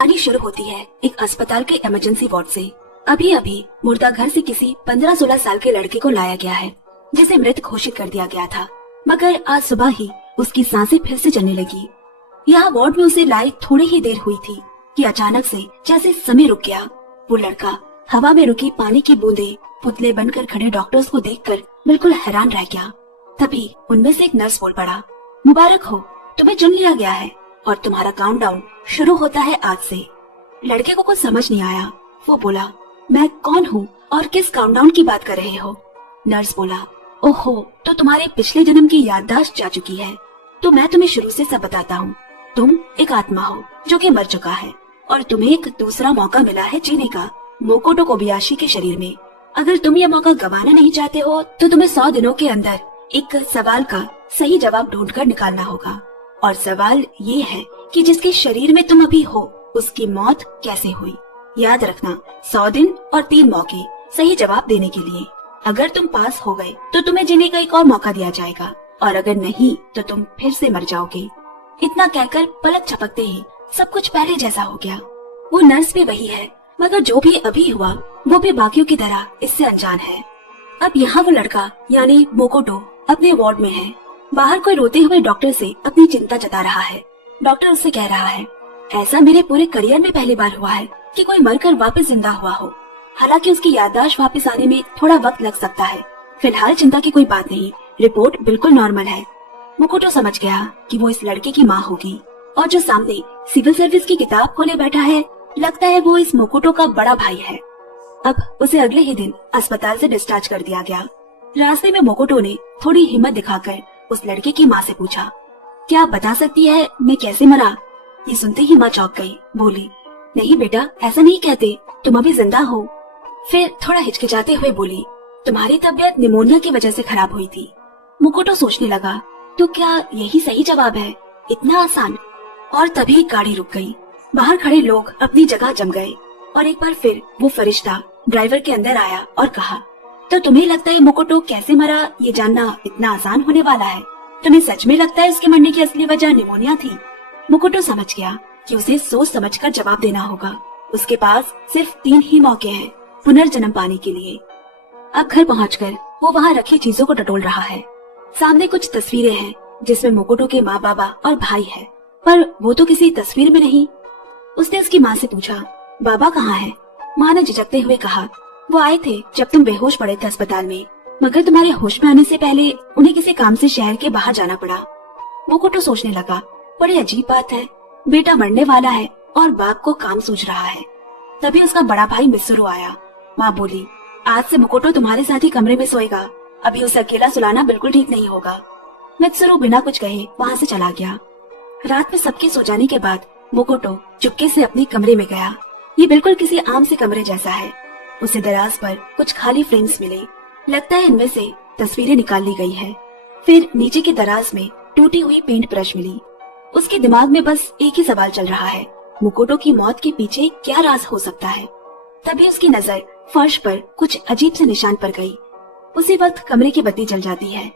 कहानी शुरू होती है एक अस्पताल के इमरजेंसी वार्ड से। अभी अभी मुर्दा घर से किसी 15-16 साल के लड़के को लाया गया है जिसे मृत घोषित कर दिया गया था, मगर आज सुबह ही उसकी सांसें फिर से चलने लगी। यहाँ वार्ड में उसे लाए थोड़ी ही देर हुई थी कि अचानक से जैसे समय रुक गया। वो लड़का हवा में रुकी पानी की बूंदे पुतले बनकर खड़े डॉक्टर्स को देखकर बिल्कुल हैरान रह गया। तभी उनमें से एक नर्स बोल पड़ा, मुबारक हो, तुम्हें चुन लिया गया है और तुम्हारा काउंटडाउन शुरू होता है आज से। लड़के को कुछ समझ नहीं आया। वो बोला, मैं कौन हूँ और किस काउंटडाउन की बात कर रहे हो? नर्स बोला, ओहो, तो तुम्हारे पिछले जन्म की याददाश्त जा चुकी है। तो मैं तुम्हें शुरू से सब बताता हूँ। तुम एक आत्मा हो जो कि मर चुका है और तुम्हें एक दूसरा मौका मिला है जीने का, मोकोटो कोबायाशी के शरीर में। अगर तुम ये मौका गंवाना नहीं चाहते हो तो तुम्हें 100 दिनों के अंदर एक सवाल का सही जवाब ढूंढकर निकालना होगा। और सवाल ये है कि जिसके शरीर में तुम अभी हो उसकी मौत कैसे हुई। याद रखना, 100 दिन और 3 मौके सही जवाब देने के लिए। अगर तुम पास हो गए तो तुम्हें जीने का एक और मौका दिया जाएगा और अगर नहीं तो तुम फिर से मर जाओगे। इतना कहकर पलक झपकते ही सब कुछ पहले जैसा हो गया। वो नर्स भी वही है, मगर जो भी अभी हुआ वो भी बाकियों की तरह इससे अनजान है। अब यहाँ वो लड़का यानी मोकोटो अपने वार्ड में है। बाहर कोई रोते हुए डॉक्टर से अपनी चिंता जता रहा है। डॉक्टर उससे कह रहा है, ऐसा मेरे पूरे करियर में पहली बार हुआ है कि कोई मरकर वापस जिंदा हुआ हो। हालांकि उसकी याददाश्त वापस आने में थोड़ा वक्त लग सकता है। फिलहाल चिंता की कोई बात नहीं, रिपोर्ट बिल्कुल नॉर्मल है। मुकुटो समझ गया कि वो इस लड़के की माँ होगी और जो सामने सिविल सर्विस की किताब खोले बैठा है, लगता है वो इस मुकुटो का बड़ा भाई है। अब उसे अगले ही दिन अस्पताल से डिस्चार्ज कर दिया गया। रास्ते में मुकुटो ने थोड़ी हिम्मत दिखाकर उस लड़के की माँ से पूछा, क्या आप बता सकती है मैं कैसे मरा? ये सुनते ही माँ चौंक गई। बोली, नहीं बेटा, ऐसा नहीं कहते, तुम अभी जिंदा हो। फिर थोड़ा हिचकिचाते हुए बोली, तुम्हारी तबीयत निमोनिया की वजह से खराब हुई थी। मुकुटो सोचने लगा, तो क्या यही सही जवाब है? इतना आसान? और तभी गाड़ी रुक गई। बाहर खड़े लोग अपनी जगह जम गए और एक बार फिर वो फरिश्ता ड्राइवर के अंदर आया और कहा, तो तुम्हें लगता है मुकुटो कैसे मरा ये जानना इतना आसान होने वाला है? तुम्हें सच में लगता है उसके मरने की असली वजह निमोनिया थी? मुकुटो समझ गया कि उसे सोच समझकर जवाब देना होगा। उसके पास सिर्फ 3 ही मौके हैं पुनर्जन्म पाने के लिए। अब घर पहुंचकर वो वहाँ रखी चीजों को टटोल रहा है। सामने कुछ तस्वीरें हैं जिसमें मुकुटो के माँ बाबा और भाई है, पर वो तो किसी तस्वीर में नहीं। उसने उसकी माँ से पूछा, बाबा कहाँ है? माँ ने झिझकते हुए कहा, वो आए थे जब तुम बेहोश पड़े थे अस्पताल में, मगर तुम्हारे होश में आने से पहले उन्हें किसी काम से शहर के बाहर जाना पड़ा। मुकुटो सोचने लगा, बड़ी अजीब बात है, बेटा मरने वाला है और बाप को काम सूझ रहा है। तभी उसका बड़ा भाई मित्सुरु आया। माँ बोली, आज से मुकुटो तुम्हारे साथ ही कमरे में सोएगा, अभी उसे अकेला सुलाना बिल्कुल ठीक नहीं होगा। मित्सुरु बिना कुछ कहे वहाँ से चला गया। रात में सबके सो जाने के बाद मुकुटो चुपके से अपने कमरे में गया। ये बिल्कुल किसी आम से कमरे जैसा है। उसे दराज पर कुछ खाली फ्रेम्स मिले, लगता है इनमें से तस्वीरें निकाल ली गई है। फिर नीचे की दराज में टूटी हुई पेंट ब्रश मिली। उसके दिमाग में बस एक ही सवाल चल रहा है, मुकुटो की मौत के पीछे क्या राज हो सकता है? तभी उसकी नजर फर्श पर कुछ अजीब से निशान पर गई। उसी वक्त कमरे की बत्ती जल जाती है।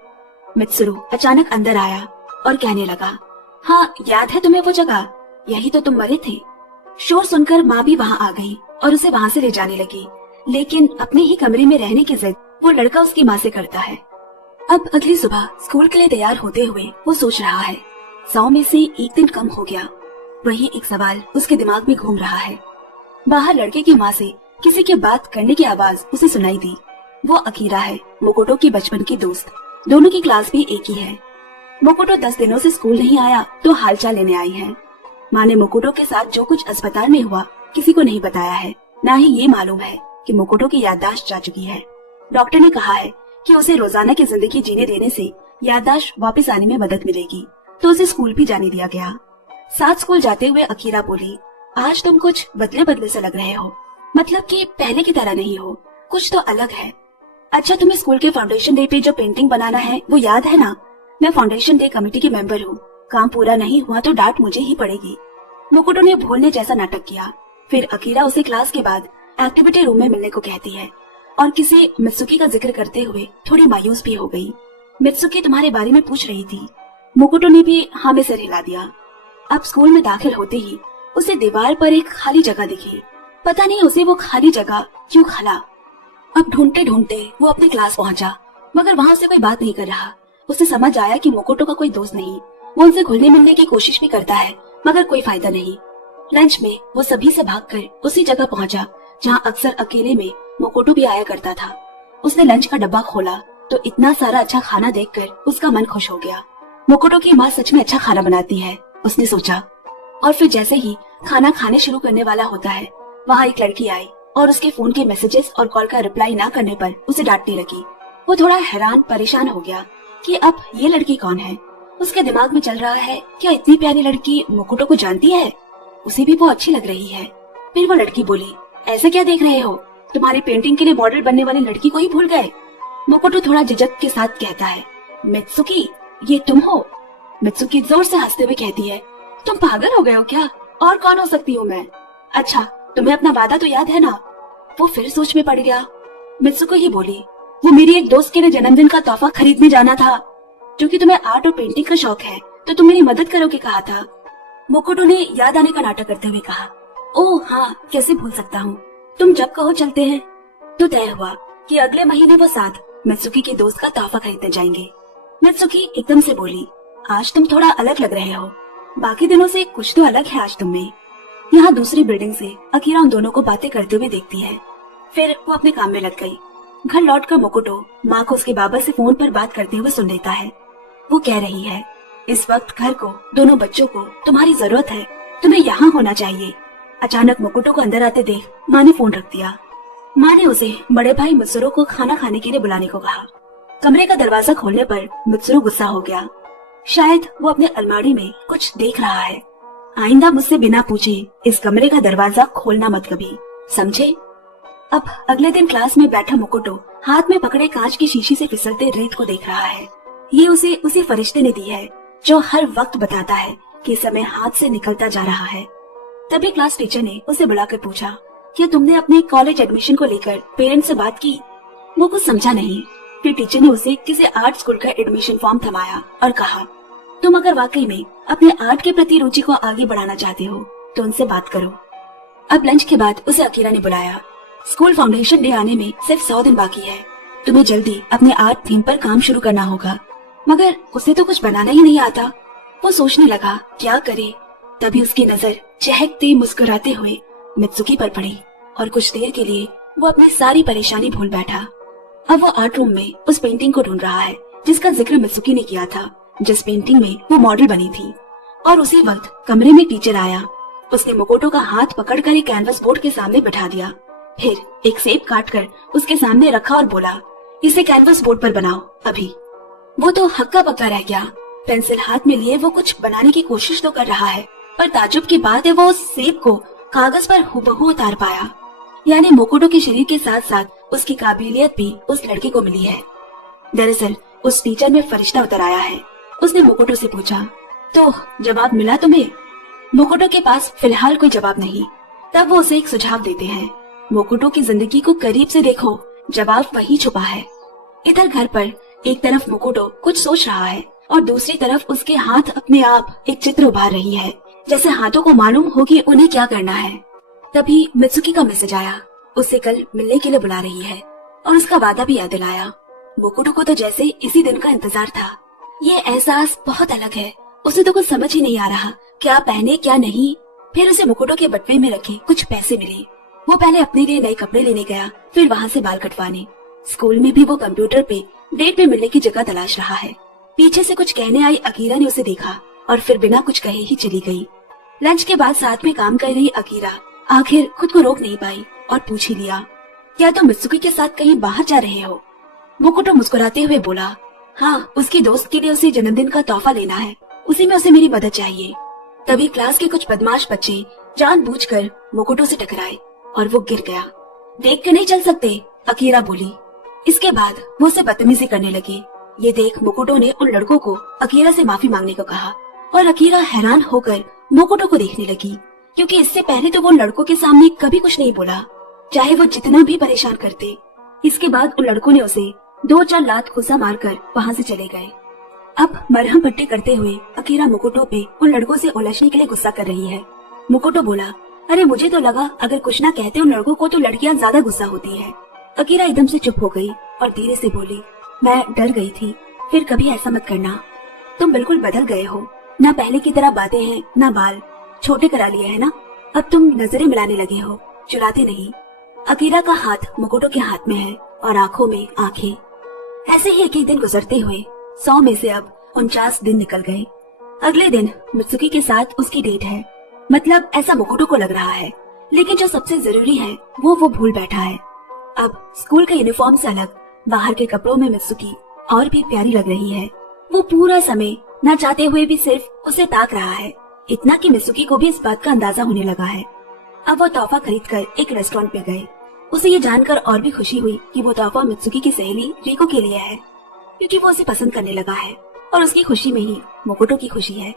मित्सुरु अचानक अंदर आया और कहने लगा, हाँ याद है तुम्हें वो जगह? यही तो तुम मरे थे। शोर सुनकर माँ भी वहाँ आ गई और उसे वहाँ से ले जाने लगी, लेकिन अपने ही कमरे में रहने की जिद वो लड़का उसकी माँ से करता है। अब अगली सुबह स्कूल के लिए तैयार होते हुए वो सोच रहा है, 100 में से एक दिन कम हो गया। वही एक सवाल उसके दिमाग में घूम रहा है। बाहर लड़के की माँ से किसी की बात करने की आवाज उसे सुनाई दी। वो अकीरा है, मुकुटो की बचपन की दोस्त। दोनों की क्लास भी एक ही है। मुकुटो 10 दिनों से स्कूल नहीं आया तो हालचाल लेने आई है। माँ ने मुकुटो के साथ जो कुछ अस्पताल में हुआ किसी को नहीं बताया है, न ही ये मालूम है कि मुकुटो की याददाश्त जा चुकी है। डॉक्टर ने कहा है कि उसे रोजाना की जिंदगी जीने देने से याददाश्त वापस आने में मदद मिलेगी, तो उसे स्कूल भी जाने दिया गया। साथ स्कूल जाते हुए अकीरा बोली, आज तुम कुछ बदले बदले से लग रहे हो, मतलब कि पहले की तरह नहीं हो, कुछ तो अलग है। अच्छा, तुम्हें स्कूल के फाउंडेशन डे पे जो पेंटिंग बनाना है वो याद है ना? मैं फाउंडेशन डे कमेटी की मेंबर हूँ, काम पूरा नहीं हुआ तो डांट मुझे ही पड़ेगी। मुकुटो ने भूलने जैसा नाटक किया। फिर अकीरा उसे क्लास के बाद एक्टिविटी रूम में मिलने को कहती है और किसी मित्सुकी का जिक्र करते हुए थोड़ी मायूस भी हो गई। मित्सुकी तुम्हारे बारे में पूछ रही थी। मुकुटो ने भी हाँ में सिर हिला दिया। अब स्कूल में दाखिल होते ही उसे दीवार पर एक खाली जगह दिखी। पता नहीं उसे वो खाली जगह क्यों खला। अब ढूंढते ढूंढते वो अपने क्लास पहुंचा, मगर वहाँ से कोई बात नहीं कर रहा। उसे समझ आया कि मोकोटो का कोई दोस्त नहीं। वो उनसे घुलने मिलने की कोशिश भी करता है, मगर कोई फायदा नहीं। लंच में वो सभी से भागकर उसी जगह पहुंचा जहाँ अक्सर अकेले में मोकोटो भी आया करता था। उसने लंच का डब्बा खोला तो इतना सारा अच्छा खाना देखकर उसका मन खुश हो गया। मोकोटो की माँ सच में अच्छा खाना बनाती है, उसने सोचा। और फिर जैसे ही खाना खाने शुरू करने वाला होता है, वहाँ एक लड़की आई और उसके फोन के मैसेजेस और कॉल का रिप्लाई ना करने पर उसे डांटने लगी। वो थोड़ा हैरान परेशान हो गया कि अब ये लड़की कौन है। उसके दिमाग में चल रहा है, क्या इतनी प्यारी लड़की मोकोटो को जानती है? उसे भी वो अच्छी लग रही है। फिर वो लड़की बोली, ऐसा क्या देख रहे हो? तुम्हारी पेंटिंग के लिए मॉडल बनने वाली लड़की को ही भूल गए? मोकोटो थोड़ा झिझक के साथ कहता है, मित्सुकी, ये तुम हो? मित्सुकी जोर से हंसते हुए कहती है, तुम पागल हो गए हो क्या? और कौन हो सकती हूँ मैं? अच्छा, तुम्हें अपना वादा तो याद है ना? वो फिर सोच में पड़ गया। मित्सुको ही बोली, वो मेरी एक दोस्त के लिए जन्मदिन का तोहफा खरीदने जाना था। क्योंकि तुम्हें आर्ट और पेंटिंग का शौक है तो तुम मेरी मदद करोगे कहा था। मोकोटो ने याद आने का नाटक करते हुए कहा, ओह हाँ, कैसे भूल सकता हूँ, तुम जब कहो चलते हैं। तो तय हुआ कि अगले महीने वो साथ मित्सुकी के दोस्त का तोहफा खरीदने जाएंगे। मित्सुकी एकदम से बोली, आज तुम थोड़ा अलग लग रहे हो, बाकी दिनों से कुछ तो अलग है आज तुम में। यहाँ दूसरी बिल्डिंग से अकीरा उन दोनों को बातें करते हुए देखती है। फिर वो अपने काम में लग गई। घर लौटकर मोकोटो माँ को उसके बाबा से फोन पर बात करते हुए सुन लेता है। वो कह रही है, इस वक्त घर को, दोनों बच्चों को तुम्हारी जरूरत है, तुम्हें यहाँ होना चाहिए। अचानक मोकोटो को अंदर आते देख माँ ने फोन रख दिया। माँ ने उसे बड़े भाई मित्सुरो को खाना खाने के लिए बुलाने को कहा। कमरे का दरवाजा खोलने पर मित्सुरो गुस्सा हो गया। शायद वो अपने अलमारी में कुछ देख रहा है। आइंदा मुझसे बिना पूछे इस कमरे का दरवाजा खोलना मत कभी, समझे? अब अगले दिन क्लास में बैठा मोकोटो हाथ में पकड़े कांच की शीशी से फिसलते रेत को देख रहा है। ये उसे उसी फरिश्ते ने दी है जो हर वक्त बताता है कि समय हाथ से निकलता जा रहा है। तभी क्लास टीचर ने उसे बुलाकर पूछा, क्या तुमने अपने कॉलेज एडमिशन को लेकर पेरेंट्स से बात की? वो कुछ समझा नहीं। फिर टीचर ने उसे किसी आर्ट स्कूल का एडमिशन फॉर्म थमाया और कहा, तुम अगर वाकई में अपने आर्ट के प्रति रुचि को आगे बढ़ाना चाहते हो तो उनसे बात करो। अब लंच के बाद उसे अकीरा ने बुलाया। स्कूल फाउंडेशन डे आने में सिर्फ 100 दिन बाकी है। तुम्हें जल्दी अपने आर्ट थीम पर काम शुरू करना होगा। मगर उसे तो कुछ बनाना ही नहीं आता। वो सोचने लगा क्या करे। तभी उसकी नजर चहकते मुस्कुराते हुए मित्सुकी पर पड़ी और कुछ देर के लिए वो अपनी सारी परेशानी भूल बैठा। अब वो आर्ट रूम में उस पेंटिंग को ढूंढ रहा है जिसका जिक्र मित्सुकी ने किया था, जिस पेंटिंग में वो मॉडल बनी थी। और उसी वक्त कमरे में टीचर आया। उसने मोकोटो का हाथ पकड़कर एक कैनवस बोर्ड के सामने बैठा दिया। फिर एक सेब काटकर उसके सामने रखा और बोला, इसे कैनवस बोर्ड पर बनाओ अभी। वो तो हक्का बक्का रह गया। पेंसिल हाथ में लिए वो कुछ बनाने की कोशिश तो कर रहा है, पर ताज्जुब की बात है वो उस सेब को कागज पर हुबहू उतार पाया। यानी मोकोटो के शरीर के साथ साथ उसकी काबिलियत भी उस लड़के को मिली है। दरअसल उस टीचर में फरिश्ता उतर आया है। उसने मोकोटो से पूछा, तो जवाब मिला तुम्हें? मोकोटो के पास फिलहाल कोई जवाब नहीं। तब वो उसे एक सुझाव देते हैं, मोकोटो की जिंदगी को करीब से देखो, जवाब वही छुपा है। इधर घर पर एक तरफ मोकोटो कुछ सोच रहा है और दूसरी तरफ उसके हाथ अपने आप एक चित्र उभार रही है, जैसे हाथों को मालूम हो कि उन्हें क्या करना है। तभी मित्सुकी का मैसेज आया। उससे कल मिलने के लिए बुला रही है और उसका वादा भी याद दिलाया। मोकोटो को तो जैसे इसी दिन का इंतजार था। ये एहसास बहुत अलग है। उसे तो कुछ समझ ही नहीं आ रहा क्या पहने क्या नहीं। फिर उसे मोकोटो के बटुए में रखे कुछ पैसे मिले। वो पहले अपने लिए नए कपड़े लेने गया, फिर वहाँ से बाल कटवाने। स्कूल में भी वो कंप्यूटर पे डेट पे मिलने की जगह तलाश रहा है। पीछे से कुछ कहने आई अकीरा ने उसे देखा और फिर बिना कुछ कहे ही चली गई। लंच के बाद साथ में काम कर रही अकीरा आखिर खुद को रोक नहीं पाई और पूछ ही लिया, क्या तुम मित्सुकी के साथ कहीं बाहर जा रहे हो? मोकोटो मुस्कुराते हुए बोला, हाँ, उसकी दोस्त के लिए उसे जन्मदिन का तोहफा लेना है, उसी में उसे मेरी मदद चाहिए। तभी क्लास के कुछ बदमाश बच्चे जानबूझकर मोकोटो से टकराए और वो गिर गया। देख कर नहीं चल सकते, अकीरा बोली। इसके बाद वो उसे बदतमीजी करने लगे। ये देख मोकोटो ने उन लड़कों को अकीरा से माफी मांगने को कहा और अकीरा हैरान होकर मोकोटो को देखने लगी, क्योंकि इससे पहले तो वो लड़कों के सामने कभी कुछ नहीं बोला, चाहे वो जितना भी परेशान करते। इसके बाद उन लड़कों ने उसे 2-4 लात घुसा मारकर वहाँ से चले गए। अब मरहम पट्टी करते हुए अकीरा मोकोटो पे उन लड़कों से उलझने के लिए गुस्सा कर रही है। मुकुटो बोला, अरे मुझे तो लगा अगर कुछ ना कहते उन लड़कों को तो लड़कियां ज्यादा गुस्सा होती है। अकीरा एकदम से चुप हो गई और धीरे से बोली, मैं डर गई थी, फिर कभी ऐसा मत करना। तुम बिल्कुल बदल गए हो, ना पहले की तरह बातें हैं, ना बाल छोटे करा लिए है ना। अब तुम नजरें मिलाने लगे हो, चुराते नहीं। अकीरा का हाथ मुकुटो के हाथ में है और आंखों में आंखें। ऐसे ही एक एक दिन गुजरते हुए 100 में से अब 49 दिन निकल गए। अगले दिन मित्सुकी के साथ उसकी डेट है, मतलब ऐसा मुकुटो को लग रहा है, लेकिन जो सबसे जरूरी है वो भूल बैठा है। अब स्कूल के यूनिफॉर्म से अलग बाहर के कपड़ों में मित्सुकी और भी प्यारी लग रही है। वो पूरा समय न चाहते हुए भी सिर्फ उसे ताक रहा है, इतना कि मित्सुकी को भी इस बात का अंदाजा होने लगा है। अब वो तोहफा खरीदकर एक रेस्टोरेंट पे गए। उसे ये जानकर और भी खुशी हुई कि वो तोहफा मित्सुकी की सहेली रिको के लिए है, क्योंकि वो उसे पसंद करने लगा है और उसकी खुशी में ही मुकुटो की खुशी है।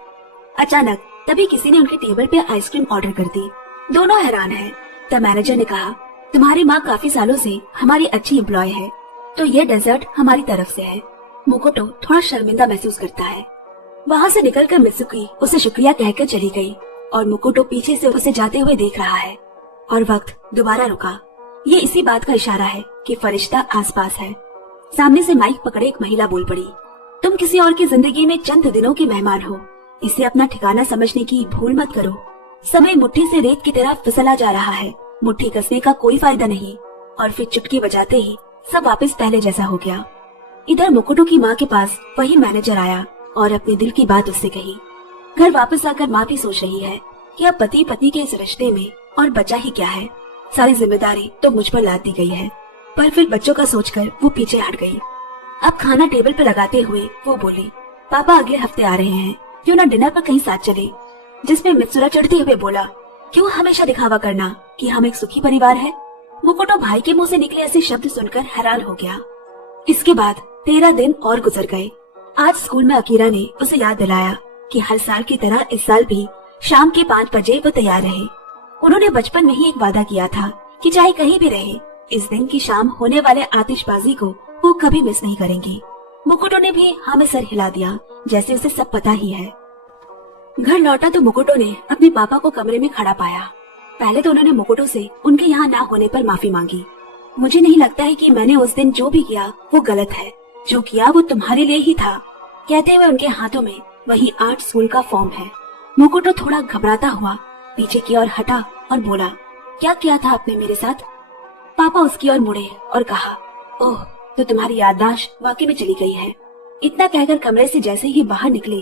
अचानक तभी किसी ने उनके टेबल पे आइसक्रीम ऑर्डर कर दी। दोनों हैरान हैं। तब मैनेजर ने कहा, तुम्हारी माँ काफी सालों से हमारी अच्छी एम्प्लॉय है, तो ये डेजर्ट हमारी तरफ से है। मुकुटो थोड़ा शर्मिंदा महसूस करता है। वहाँ से निकलकर मित्सुकी उसे शुक्रिया कहकर चली गई और मुकुटो पीछे से उसे जाते हुए देख रहा है। और वक्त दोबारा रुका। ये इसी बात का इशारा है कि फरिश्ता आसपास है। सामने से माइक पकड़े एक महिला बोल पड़ी, तुम किसी और की जिंदगी में चंद दिनों के मेहमान हो, इसे अपना ठिकाना समझने की भूल मत करो। समय मुट्ठी से रेत की तरह फिसला जा रहा है, मुट्ठी कसने का कोई फायदा नहीं। और फिर चुटकी बजाते ही सब वापस पहले जैसा हो गया। इधर मुकुटो की माँ के पास वही मैनेजर आया और अपने दिल की बात उससे कही। घर वापस आकर माँ भी सोच रही है कि अब पति पत्नी के इस रिश्ते में और बचा ही क्या है, सारी जिम्मेदारी तो मुझ पर लाद दी गई है। पर फिर बच्चों का सोचकर वो पीछे हट गई। अब खाना टेबल पर लगाते हुए वो बोली, पापा अगले हफ्ते आ रहे हैं, क्यों ना डिनर पर कहीं साथ चले। जिसपे मित्सुरा चढ़ते हुए बोला, क्यों हमेशा दिखावा करना कि हम एक सुखी परिवार है। मुकुटो भाई के मुंह से निकले ऐसे शब्द सुनकर हैरान हो गया। इसके बाद 13 दिन और गुजर गए। आज स्कूल में अकीरा ने उसे याद दिलाया कि हर साल की तरह इस साल भी शाम के 5 बजे वो तैयार रहे। उन्होंने बचपन में ही एक वादा किया था कि चाहे कहीं भी रहे, इस दिन की शाम होने वाले आतिशबाजी को वो कभी मिस नहीं करेंगे। मुकुटो ने भी हाँ में सर हिला दिया, जैसे उसे सब पता ही है। घर लौटा तो मुकुटो ने अपने पापा को कमरे में खड़ा पाया। पहले तो उन्होंने मुकुटो से उनके यहाँ ना होने पर माफी मांगी। मुझे नहीं लगता है कि मैंने उस दिन जो भी किया वो गलत है, जो किया वो तुम्हारे लिए ही था, कहते हुए उनके हाथों में वही आर्ट स्कूल का फॉर्म है। मुकुटो थोड़ा घबराता हुआ पीछे की ओर हटा और बोला, क्या किया था आपने मेरे साथ। पापा उसकी ओर मुड़े और कहा, ओह तो तुम्हारी याददाश्त वाकई में चली गई है। इतना कहकर कमरे से जैसे ही बाहर निकले,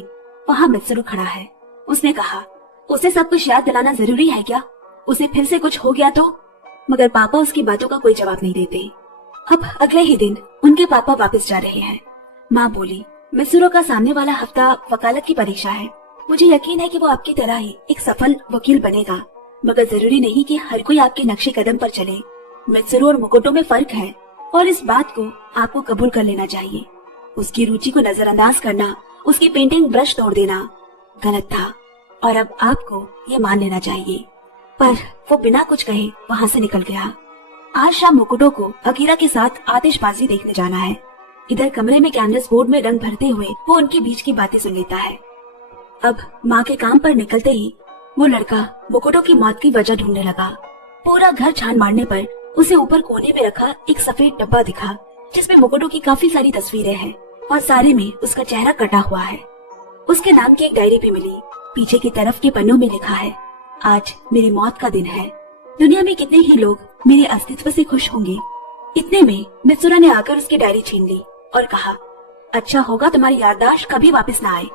वहाँ मित्सुरु खड़ा है। उसने कहा, उसे सब कुछ याद दिलाना जरूरी है क्या, उसे फिर से कुछ हो गया तो। मगर पापा उसकी बातों का कोई जवाब नहीं देते। अब अगले ही दिन उनके पापा वापस जा रहे हैं। माँ बोली, मित्सुरु का सामने वाला हफ्ता वकालत की परीक्षा है। मुझे यकीन है कि वो आपकी तरह ही एक सफल वकील बनेगा, मगर जरूरी नहीं कि हर कोई आपके नक्शे कदम पर चले। मित्सुरु और मुकुटो में फर्क है और इस बात को आपको कबूल कर लेना चाहिए। उसकी रुचि को नजरअंदाज करना, उसकी पेंटिंग ब्रश तोड़ देना गलत था और अब आपको ये मान लेना चाहिए। पर वो बिना कुछ कहे वहाँ से निकल गया। आज शाम मुकुटो को अकीरा के साथ आतिशबाजी देखने जाना है। इधर कमरे में कैनवस बोर्ड में रंग भरते हुए वो उनके बीच की बातें सुन लेता है। अब माँ के काम पर निकलते ही वो लड़का मुकुटो की मौत की वजह ढूंढने लगा। पूरा घर छान मारने पर उसे ऊपर कोने में रखा एक सफेद डब्बा दिखा, जिसमें मुकुटो की काफी सारी तस्वीरें हैं और सारे में उसका चेहरा कटा हुआ है। उसके नाम की एक डायरी भी मिली। पीछे की तरफ के पन्नों में लिखा है, आज मेरी मौत का दिन है। दुनिया में कितने ही लोग मेरे अस्तित्व से खुश होंगे। इतने में मित्सुरा ने आकर उसकी डायरी छीन ली और कहा, अच्छा होगा तुम्हारी याददाश्त कभी वापस ना आए।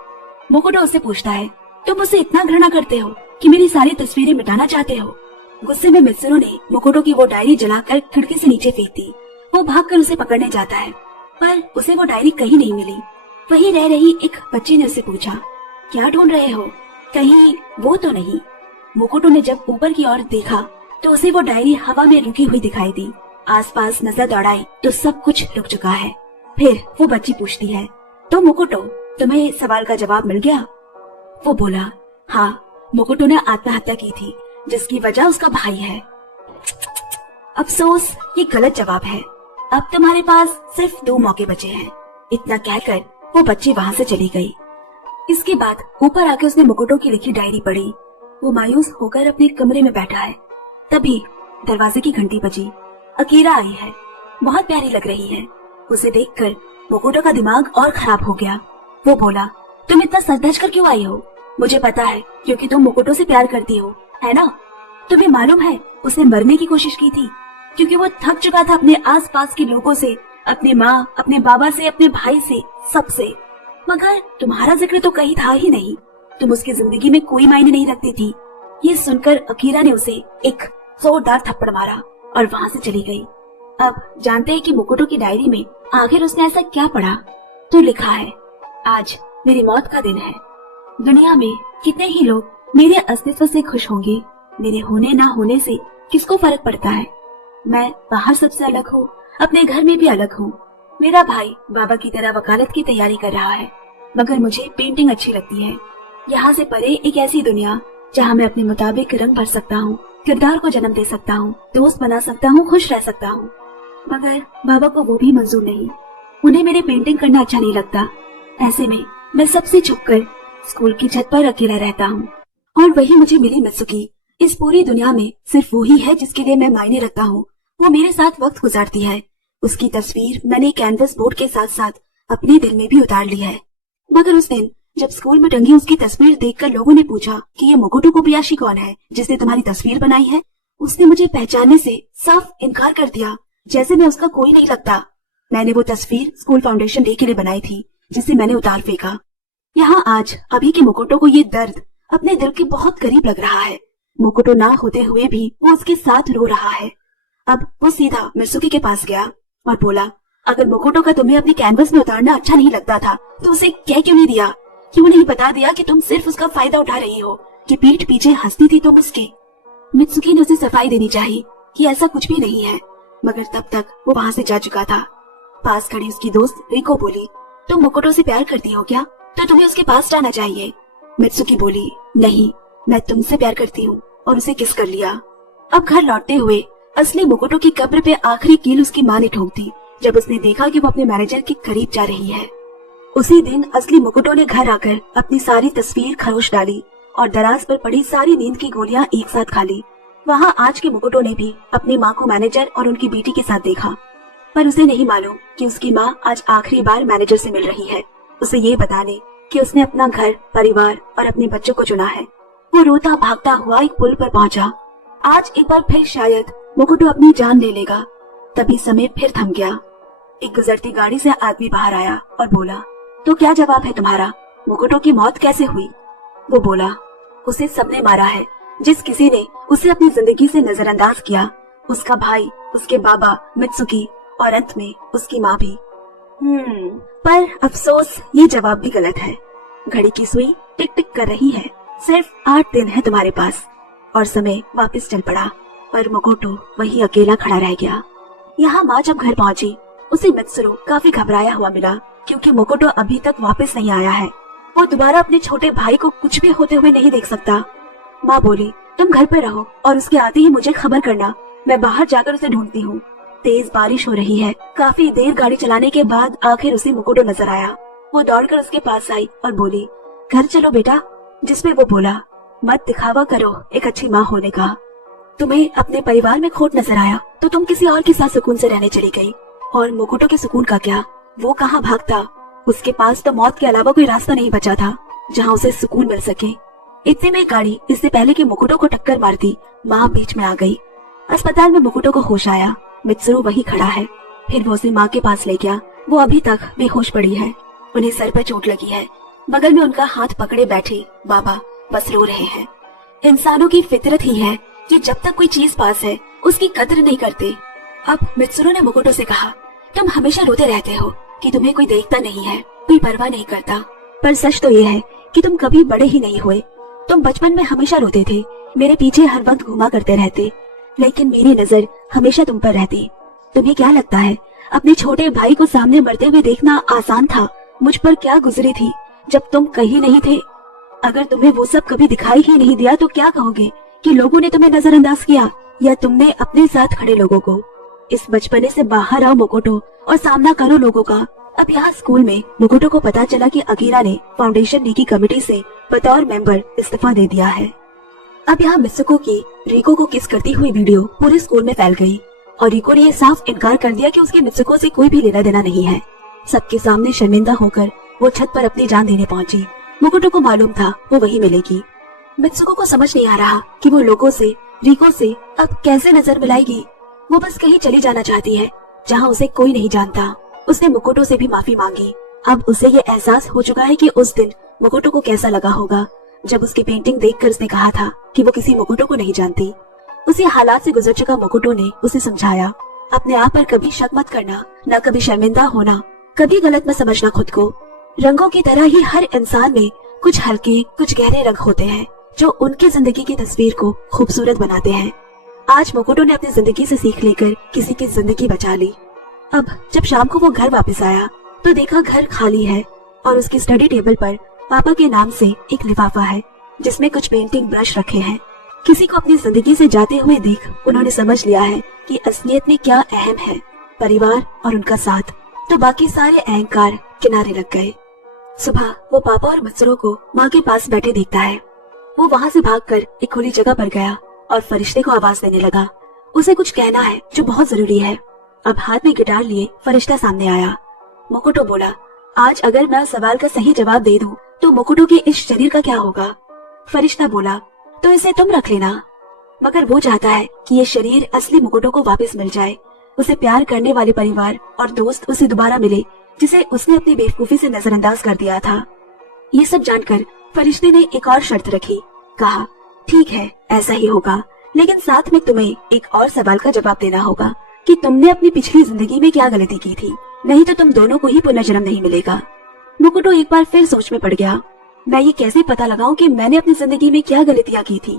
मुकुटो उससे पूछता है, तुम उसे इतना घृणा करते हो कि मेरी सारी तस्वीरें मिटाना चाहते हो। गुस्से में मित्सुरो ने मुकुटो की वो डायरी जलाकर खिड़की से नीचे फेंक दी। वो भागकर उसे पकड़ने जाता है, पर उसे वो डायरी कहीं नहीं मिली। वहीं रह रही एक बच्ची ने उसे पूछा, क्या ढूंढ रहे हो, कहीं वो तो नहीं। मुकुटो ने जब ऊपर की ओर देखा तो उसे वो डायरी हवा में रुकी हुई दिखाई दी। आसपास नजर दौड़ाई तो सब कुछ रुक चुका है। फिर वो बच्ची पूछती है, तो मुकुटो तुम्हें सवाल का जवाब मिल गया। वो बोला, हाँ, मुकुटो ने आत्महत्या की थी, जिसकी वजह उसका भाई है। अफसोस, ये गलत जवाब है। अब तुम्हारे पास सिर्फ 2 मौके बचे हैं। इतना कहकर वो बच्ची वहाँ से चली गई। इसके बाद ऊपर आके उसने मुकुटो की लिखी डायरी पढ़ी। वो मायूस होकर अपने कमरे में बैठा है। तभी दरवाजे की घंटी बजी। अकीरा आई है। बहुत प्यारी लग रही है। उसे देखकर मुकुटो का दिमाग और खराब हो गया। वो बोला, तुम इतना सर धज कर क्यों आई हो? मुझे पता है, क्योंकि तुम मुकुटो से प्यार करती हो, है ना? तुम्हें मालूम है उसने मरने की कोशिश की थी, क्योंकि वो थक चुका था अपने आसपास के लोगों से, अपनी माँ, अपने बाबा से, अपने भाई से, सबसे। मगर तुम्हारा जिक्र तो कहीं था ही नहीं। तुम उसकी जिंदगी में कोई मायने नहीं रखती थी। ये सुनकर अकीरा ने उसे एक जोरदार थप्पड़ मारा और वहाँ से चली गई। अब जानते हैं कि मुकुटो की डायरी में आखिर उसने ऐसा क्या पढ़ा। तो लिखा है, आज मेरी मौत का दिन है। दुनिया में कितने ही लोग मेरे अस्तित्व से खुश होंगे। मेरे होने ना होने से किसको फर्क पड़ता है? मैं बाहर सबसे अलग हूँ, अपने घर में भी अलग हूँ। मेरा भाई बाबा की तरह वकालत की तैयारी कर रहा है, मगर मुझे पेंटिंग अच्छी लगती है। यहाँ से परे एक ऐसी दुनिया जहाँ मैं अपने मुताबिक रंग भर सकता हूँ, किरदार को जन्म दे सकता हूँ, दोस्त बना सकता हूँ, खुश रह सकता हूँ। मगर बाबा को वो भी मंजूर नहीं। उन्हें मेरे पेंटिंग करना अच्छा नहीं लगता। ऐसे में मैं सबसे छुपकर स्कूल की छत पर अकेला रहता हूँ, और वही मुझे मिली मित्सुकी। इस पूरी दुनिया में सिर्फ वो ही है जिसके लिए मैं मायने रखता हूँ। वो मेरे साथ वक्त गुजारती है। उसकी तस्वीर मैंने कैनवस बोर्ड के साथ साथ अपने दिल में भी उतार ली है। मगर उस दिन जब स्कूल में टंगी उसकी तस्वीर देखकर लोगों ने पूछा कि ये मुकुटो कोबयाशी कौन है जिसने तुम्हारी तस्वीर बनाई है, उसने मुझे पहचानने से साफ इनकार कर दिया, जैसे मैं उसका कोई नहीं लगता। मैंने वो तस्वीर स्कूल फाउंडेशन डे के लिए बनाई थी, जिसे मैंने उतार फेंका। यहाँ आज अभी के मुकुटो को ये दर्द अपने दिल के बहुत करीब लग रहा है। मुकुटो ना होते हुए भी वो उसके साथ रो रहा है। अब वो सीधा मित्सुकी के पास गया और बोला, अगर मुकुटो का तुम्हें अपनी कैनवस में उतारना अच्छा नहीं लगता था तो उसे कह क्यों नहीं दिया? क्यों नहीं बता दिया कि तुम सिर्फ उसका फायदा उठा रही हो, कि पीठ पीछे हंसती थी तुम उसके? मित्सुकी ने उसे सफाई देनी चाहिए कि ऐसा कुछ भी नहीं है, मगर तब तक वो वहाँ से जा चुका था। पास खड़ी उसकी दोस्त रिको बोली, तुम मुकुटो से प्यार करती हो क्या? तो तुम्हें उसके पास जाना चाहिए। मित्सुकी बोली, नहीं, मैं तुमसे प्यार करती हूँ, और उसे किस कर लिया। अब घर लौटते हुए असली मुकुटो की कब्र पे आखिरी कील उसकी माँ ने ठोक दी, जब उसने देखा कि वो अपने मैनेजर के करीब जा रही है। उसी दिन असली मुकुटो ने घर आकर अपनी सारी तस्वीर खरोच डाली और दराज पर पड़ी सारी नींद की गोलियां एक साथ खा ली। वहाँ आज के मुकुटो ने भी अपनी माँ को मैनेजर और उनकी बेटी के साथ देखा, पर उसे नहीं मालूम कि उसकी माँ आज आखिरी बार मैनेजर से मिल रही है, उसे ये बताने कि उसने अपना घर, परिवार और अपने बच्चों को चुना है। वो रोता भागता हुआ एक पुल पर पहुंचा। आज एक बार फिर शायद मुकुटो अपनी जान ले लेगा। तभी समय फिर थम गया। एक गुजरती गाड़ी से आदमी बाहर आया और बोला, तो क्या जवाब है तुम्हारा? मुकुटो की मौत कैसे हुई? वो बोला, उसे सबने मारा है, जिस किसी ने उसे अपनी जिंदगी से नजरअंदाज किया, उसका भाई, उसके बाबा मित्सुकी और अंत में उसकी माँ भी। पर अफसोस ये जवाब भी गलत है। घड़ी की सुई टिक टिक कर रही है। सिर्फ 8 दिन है तुम्हारे पास। और समय वापस चल पड़ा, पर मुकुटो वही अकेला खड़ा रह गया। यहाँ माँ जब घर पहुँची, उसे मित्सुरो काफी घबराया हुआ मिला, क्योंकि मुकुटो अभी तक वापस नहीं आया है। वो दोबारा अपने छोटे भाई को कुछ भी होते हुए नहीं देख सकता। माँ बोली, तुम घर पर रहो और उसके आते ही मुझे खबर करना, मैं बाहर जाकर उसे ढूंढती हूँ। तेज बारिश हो रही है। काफी देर गाड़ी चलाने के बाद आखिर उसे मुकुटो नजर आया। वो दौड़कर उसके पास आई और बोली, घर चलो बेटा। जिसपे वो बोला, मत दिखावा करो एक अच्छी माँ होने का। तुम्हें अपने परिवार में खोट नजर आया तो तुम किसी और के साथ सुकून से रहने चली गई। और मुकुटो के सुकून का क्या? वो कहाँ भागता? उसके पास तो मौत के अलावा कोई रास्ता नहीं बचा था जहाँ उसे सुकून मिल सके। इतने में गाड़ी इससे पहले कि मुकुटो को टक्कर मारती, माँ बीच में आ गई। अस्पताल में मुकुटो को होश आया। मित्सुरो वही खड़ा है। फिर वो उसे माँ के पास ले गया। वो अभी तक बेहोश पड़ी है। उन्हें सर पर चोट लगी है। बगल में उनका हाथ पकड़े बैठे बाबा बस रो रहे हैं। इंसानों की फितरत ही है कि जब तक कोई चीज पास है उसकी कदर नहीं करते। अब मित्सुरो ने मुकुटो से कहा, तुम हमेशा रोते रहते हो कि तुम्हें कोई देखता नहीं है, कोई परवाह नहीं करता, पर सच तो ये है कि तुम कभी बड़े ही नहीं हुए। तुम बचपन में हमेशा रोते थे, मेरे पीछे हर वक्त घुमा करते रहते, लेकिन मेरी नजर हमेशा तुम पर रहती। तुम्हें क्या लगता है अपने छोटे भाई को सामने मरते हुए देखना आसान था? मुझ पर क्या गुजरी थी जब तुम कहीं नहीं थे। अगर तुम्हें वो सब कभी दिखाई ही नहीं दिया तो क्या कहोगे कि लोगों ने तुम्हें नजरअंदाज किया, या तुमने अपने साथ खड़े लोगों को? इस बचपने से बाहर आओ मुकुटो और सामना करो लोगों का। अब यहाँ स्कूल में मुकुटो को पता चला कि अकीरा ने फाउंडेशन डे की कमेटी से बतौर मेंबर इस्तीफा दे दिया है। अब यहाँ मित्सुको की रिको को किस करती हुई वीडियो पूरे स्कूल में फैल गई और रिको ने ये साफ इनकार कर दिया कि उसके मित्सुको से कोई भी लेना देना नहीं है। सबके सामने शर्मिंदा होकर वो छत पर अपनी जान देने पहुंची। मुकुटो को मालूम था वो वही मिलेगी। मित्सुको को समझ नहीं आ रहा कि वो लोगों से, रिको से अब कैसे नजर मिलाएगी। वो बस कहीं चली जाना चाहती है जहाँ उसे कोई नहीं जानता। उसने मुकुटो से भी माफी मांगी। अब उसे ये एहसास हो चुका है कि उस दिन मुकुटो को कैसा लगा होगा जब उसकी पेंटिंग देखकर उसने कहा था कि वो किसी मुकुटो को नहीं जानती। उसी हालात से गुजर चुका मुकुटो ने उसे समझाया, अपने आप पर कभी शक मत करना, न कभी शर्मिंदा होना, कभी गलत मत समझना खुद को। रंगों की तरह ही हर इंसान में कुछ हल्के कुछ गहरे रंग होते हैं जो उनकी जिंदगी की तस्वीर को खूबसूरत बनाते हैं। आज मुकुटो ने अपनी जिंदगी से सीख लेकर किसी की जिंदगी बचा ली। अब जब शाम को वो घर वापस आया तो देखा घर खाली है और उसकी स्टडी टेबल पर पापा के नाम से एक लिफाफा है जिसमें कुछ पेंटिंग ब्रश रखे हैं। किसी को अपनी जिंदगी से जाते हुए देख उन्होंने समझ लिया है कि असलियत में क्या अहम है, परिवार और उनका साथ। तो बाकी सारे अहंकार किनारे लग गए। सुबह वो पापा और मित्सुको को माँ के पास बैठे देखता है। वो वहाँ से भागकर एक खुली जगह पर गया और फरिश्ते को आवाज देने लगा। उसे कुछ कहना है जो बहुत जरूरी है। अब हाथ में गिटार लिए फरिश्ता सामने आया। मुकुटो बोला, आज अगर मैं सवाल का सही जवाब दे दूं तो मुकुटो के इस शरीर का क्या होगा? फरिश्ता बोला, तो इसे तुम रख लेना। मगर वो चाहता है कि ये शरीर असली मुकुटो को वापस मिल जाए। उसे प्यार करने वाले परिवार और दोस्त उसे दोबारा मिले जिसे उसने अपनी बेवकूफी से नजरअंदाज कर दिया था। ये सब जानकर फरिश्ते ने एक और शर्त रखी। कहा, ठीक है ऐसा ही होगा, लेकिन साथ में तुम्हें एक और सवाल का जवाब देना होगा कि तुमने अपनी पिछली जिंदगी में क्या गलती की थी, नहीं तो तुम दोनों को ही पुनर्जन्म नहीं मिलेगा। मुकुटो एक बार फिर सोच में पड़ गया। मैं ये कैसे पता लगाऊं कि मैंने अपनी जिंदगी में क्या गलतियां की थी?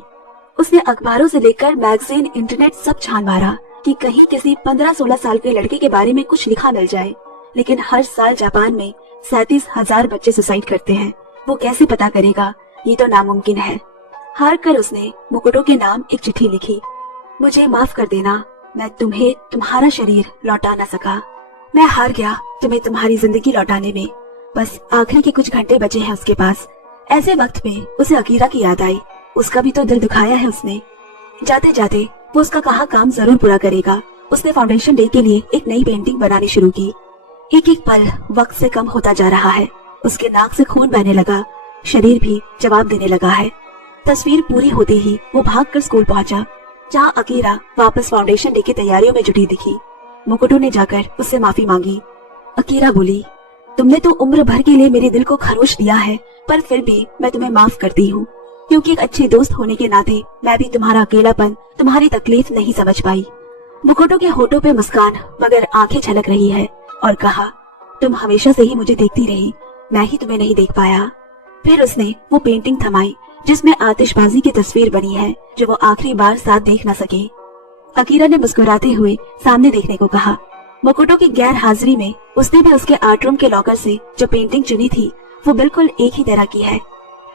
उसने अखबारों से लेकर मैगजीन, इंटरनेट सब छान मारा कि कहीं किसी 15-16 साल के लड़के के बारे में कुछ लिखा मिल जाए। लेकिन हर साल जापान में 37,000 बच्चे सुसाइड करते हैं। वो कैसे पता करेगा? ये तो नामुमकिन है। हार कर उसने मुकुटो के नाम एक चिट्ठी लिखी। मुझे माफ कर देना, मैं तुम्हें तुम्हारा शरीर लौटा न सका। मैं हार गया तुम्हें तुम्हारी जिंदगी लौटाने में। बस आखिरी के कुछ घंटे बचे हैं उसके पास। ऐसे वक्त में उसे अकीरा की याद आई। उसका भी तो दिल दुखाया है उसने। जाते जाते वो उसका कहा काम जरूर पूरा करेगा। उसने फाउंडेशन डे के लिए एक नई पेंटिंग बनानी शुरू की। एक एक पल वक्त से कम होता जा रहा है। उसके नाक से खून बहने लगा, शरीर भी जवाब देने लगा है। तस्वीर पूरी होते ही वो भागकर स्कूल पहुंचा, जहाँ अकीरा वापस फाउंडेशन डे की तैयारियों में जुटी दिखी। मुकुटो ने जाकर उससे माफी मांगी। अकीरा बोली, तुमने तो उम्र भर के लिए मेरे दिल को खरोच दिया है, पर फिर भी मैं तुम्हें माफ करती हूँ, क्योंकि एक अच्छे दोस्त होने के नाते मैं भी तुम्हारा अकेलापन, तुम्हारी तकलीफ नहीं समझ पाई। मुकुटो के होठों पे मुस्कान मगर आंखें छलक रही है और कहा, तुम हमेशा से ही मुझे देखती रही, मैं ही तुम्हें नहीं देख पाया। फिर उसने वो पेंटिंग थमाई जिसमें आतिशबाजी की तस्वीर बनी है जो वो आखिरी बार साथ देख न सके। अकीरा ने मुस्कुराते हुए सामने देखने को कहा। मुकुटो की गैर हाजिरी में उसने भी उसके आर्ट रूम के लॉकर से जो पेंटिंग चुनी थी वो बिल्कुल एक ही तरह की है।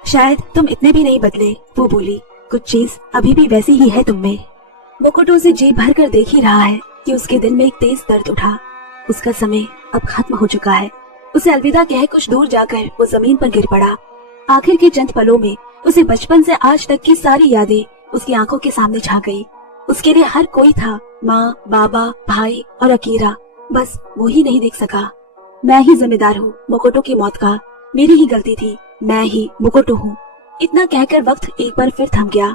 शायद तुम इतने भी नहीं बदले, वो बोली, कुछ चीज अभी भी वैसी ही है तुम में। मुकुटो उसे जी भर कर देख ही रहा है कि उसके दिल में एक तेज दर्द उठा। उसका समय अब खत्म हो चुका है। उसे अलविदा कह कुछ दूर जाकर वो जमीन पर गिर पड़ा। आखिर के चंद पलों में उसे बचपन से आज तक की सारी यादें उसकी आंखों के सामने छा गई। उसके लिए हर कोई था, माँ, बाबा, भाई और अकीरा, बस वो ही नहीं देख सका। मैं ही जिम्मेदार हूँ मुकुटो की मौत का, मेरी ही गलती थी, मैं ही मुकुटो हूँ। इतना कहकर वक्त एक बार फिर थम गया।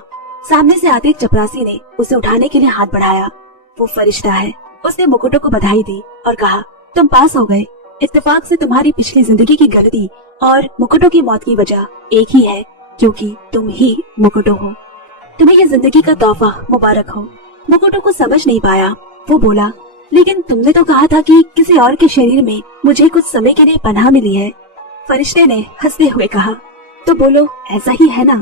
सामने से आते एक चपरासी ने उसे उठाने के लिए हाथ बढ़ाया। वो फरिश्ता है। उसने मुकुटो को बधाई दी और कहा, तुम पास हो गए। इत्तेफाक से तुम्हारी पिछली जिंदगी की गलती और मुकुटो की मौत की वजह एक ही है, क्योंकि तुम ही मुकुटो हो। तुम्हें ये जिंदगी का तोहफा मुबारक हो। मुकुटो को समझ नहीं पाया। वो बोला, लेकिन तुमने तो कहा था कि किसी और के शरीर में मुझे कुछ समय के लिए पनाह मिली है। फरिश्ते ने हंसते हुए कहा, तो बोलो ऐसा ही है ना।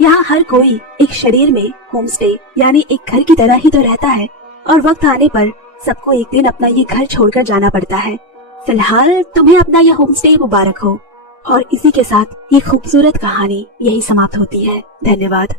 यहाँ हर कोई एक शरीर में होम स्टे यानी एक घर की तरह ही तो रहता है, और वक्त आने पर सबको एक दिन अपना ये घर छोड़कर जाना पड़ता है। फिलहाल तुम्हें अपना यह होम स्टे मुबारक हो। और इसी के साथ ये खूबसूरत कहानी यही समाप्त होती है। धन्यवाद।